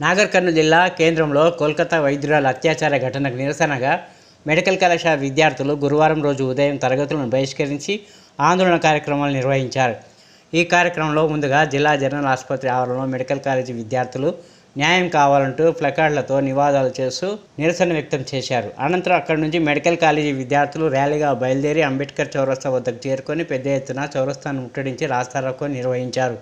నాగర్ కర్నూలు జిల్లా కేంద్రంలో కోల్కతా వైద్యురాల అత్యాచార ఘటనకు నిరసనగా మెడికల్ కళాశాల విద్యార్థులు గురువారం రోజు ఉదయం తరగతులను బహిష్కరించి ఆందోళన కార్యక్రమాలు నిర్వహించారు. ఈ కార్యక్రమంలో ముందుగా జిల్లా జనరల్ ఆసుపత్రి ఆవరణలో మెడికల్ కాలేజీ విద్యార్థులు న్యాయం కావాలంటూ ప్లకార్డులతో నివాదాలు చేస్తూ నిరసన వ్యక్తం చేశారు. అనంతరం అక్కడి నుంచి మెడికల్ కాలేజీ విద్యార్థులు ర్యాలీగా బయలుదేరి అంబేద్కర్ చౌరస్తా వద్దకు చేరుకొని పెద్ద ఎత్తున చౌరస్తాను ముట్టడించి రాస్తారోకో నిర్వహించారు.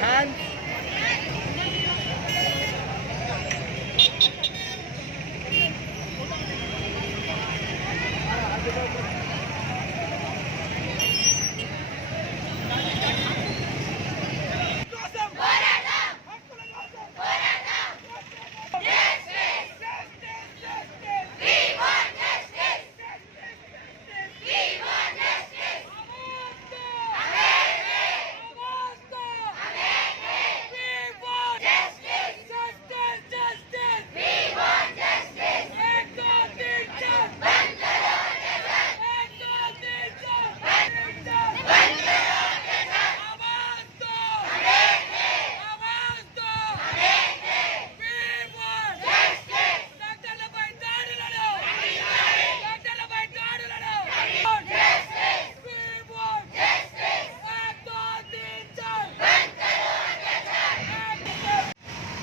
Hands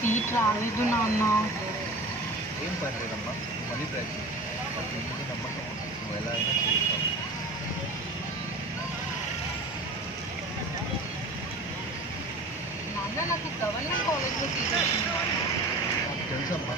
సీట్ రాలేదు నాన్న. ఏం పర్లేదమ్మా మళ్ళీ ప్రయత్నం నమ్మకం నువ్వు ఎలా అయినా చేస్తావు. నాన్న నాకు గవర్నమెంట్ కాలేజ్లో సీట్ తెలుసమ్మా